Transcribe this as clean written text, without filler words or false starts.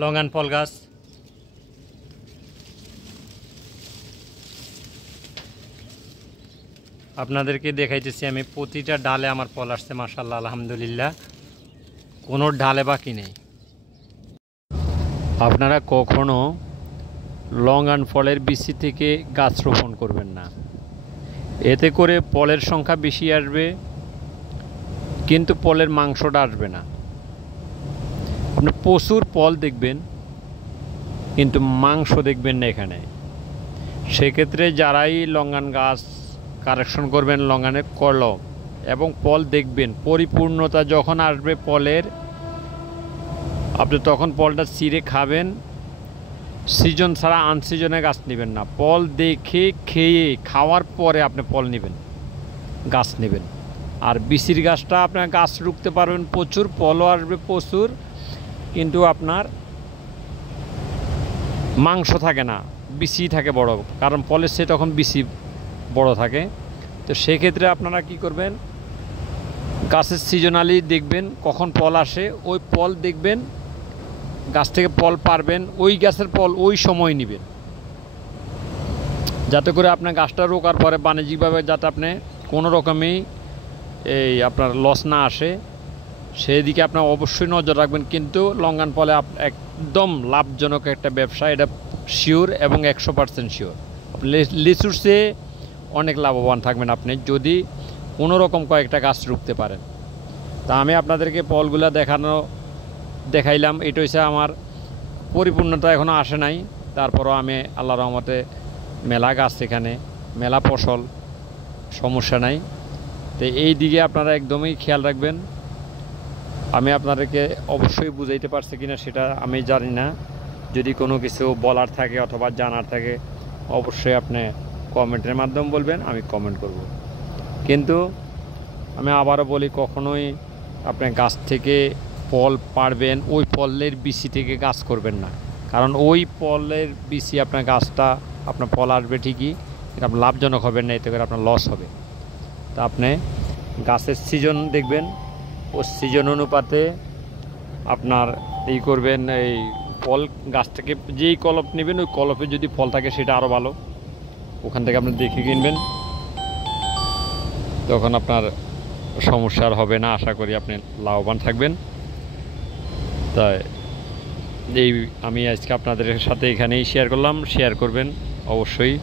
Longan ফল গাছ। আপনাদেরকে দেখাইতেছি আমি, প্রতিটা ডালে আমার ফল আসছে মাশাআল্লাহ আলহামদুলিল্লাহ, কোনো ডালে বাকি নেই। আপনারা কখনো লঙ্গান ফলের বিচি থেকে গাছ রোপণ করবেন না, এতে করে ফলের সংখ্যা বেশি আসবে কিন্তু ফলের মাংসটা আসবে না। আপনি প্রচুর ফল দেখবেন কিন্তু মাংস দেখবেন না এখানে। সেক্ষেত্রে যারাই লঙ্গান গাছ কালেকশন করবেন, লঙ্গানের কলম এবং ফল দেখবেন, পরিপূর্ণতা যখন আসবে ফলের, আপনি তখন ফলটা চিড়ে খাবেন। সিজন ছাড়া আনসিজনে গাছ নেবেন না, ফল দেখে খেয়ে খাওয়ার পরে আপনি ফল নেবেন, গাছ নেবেন। আর বিচির গাছটা আপনার গাছ রুখতে পারবেন, প্রচুর ফলও আসবে প্রচুর, কিন্তু আপনার মাংস থাকে না, বিচি থাকে বড়, কারণ ফলের সে তখন বিচি বড় থাকে। তো সেক্ষেত্রে আপনারা কি করবেন, গাছের সিজনালি দেখবেন কখন ফল আসে, ওই ফল দেখবেন, গাছ থেকে ফল পারবেন, ওই গাছের ফল ওই সময় নেবেন, যাতে করে আপনার গাছটা রোকার পরে বাণিজ্যিকভাবে যাতে আপনি কোনো রকমেই আপনার লস না আসে, সেদিকে আপনার অবশ্যই নজর রাখবেন। কিন্তু লঙ্গান ফলে একদম লাভজনক একটা ব্যবসা, এটা শিওর এবং 100% শিওর। লিচুর চেয়ে অনেক লাভবান থাকবেন আপনি যদি কোনো রকম কয়েকটা গাছ রুখতে পারেন। তা আমি আপনাদেরকে ফলগুলো দেখাইলাম। এটা হচ্ছে আমার পরিপূর্ণতা এখনও আসে নাই, তারপরও আমি আল্লাহর রহমতে মেলা গাছ, এখানে মেলা ফসল, সমস্যা নাই। তো এই দিকে আপনারা একদমই খেয়াল রাখবেন। আমি আপনাদেরকে অবশ্যই বুঝাইতে পারছি কিনা সেটা আমি জানি না, যদি কোনো কিছু বলার থাকে অথবা জানার থাকে অবশ্যই আপনি কমেন্টের মাধ্যমে বলবেন, আমি কমেন্ট করব। কিন্তু আমি আবারও বলি, কখনোই আপনি গাছ থেকে ফল পারবেন ওই ফলের বিচি থেকে গাছ করবেন না, কারণ ওই ফলের বিচি আপনার গাছটা, আপনার ফল আসবে ঠিকই কিন্তু আপনার লাভজনক হবেন না, এতে করে আপনার লস হবে। তা আপনি গাছের সিজন দেখবেন, ও সিজন অনুপাতে আপনার এই করবেন। এই ফল গাছ থেকে যেই কলপ নেবেন, ওই কলপে যদি ফল থাকে সেটা আরও ভালো, ওখান থেকে আপনি দেখে কিনবেন, তখন আপনার সমস্যার হবে না। আশা করি আপনি লাভবান থাকবেন। তাই এই আমি আজকে আপনাদের সাথে এখানেই শেয়ার করলাম, শেয়ার করবেন অবশ্যই।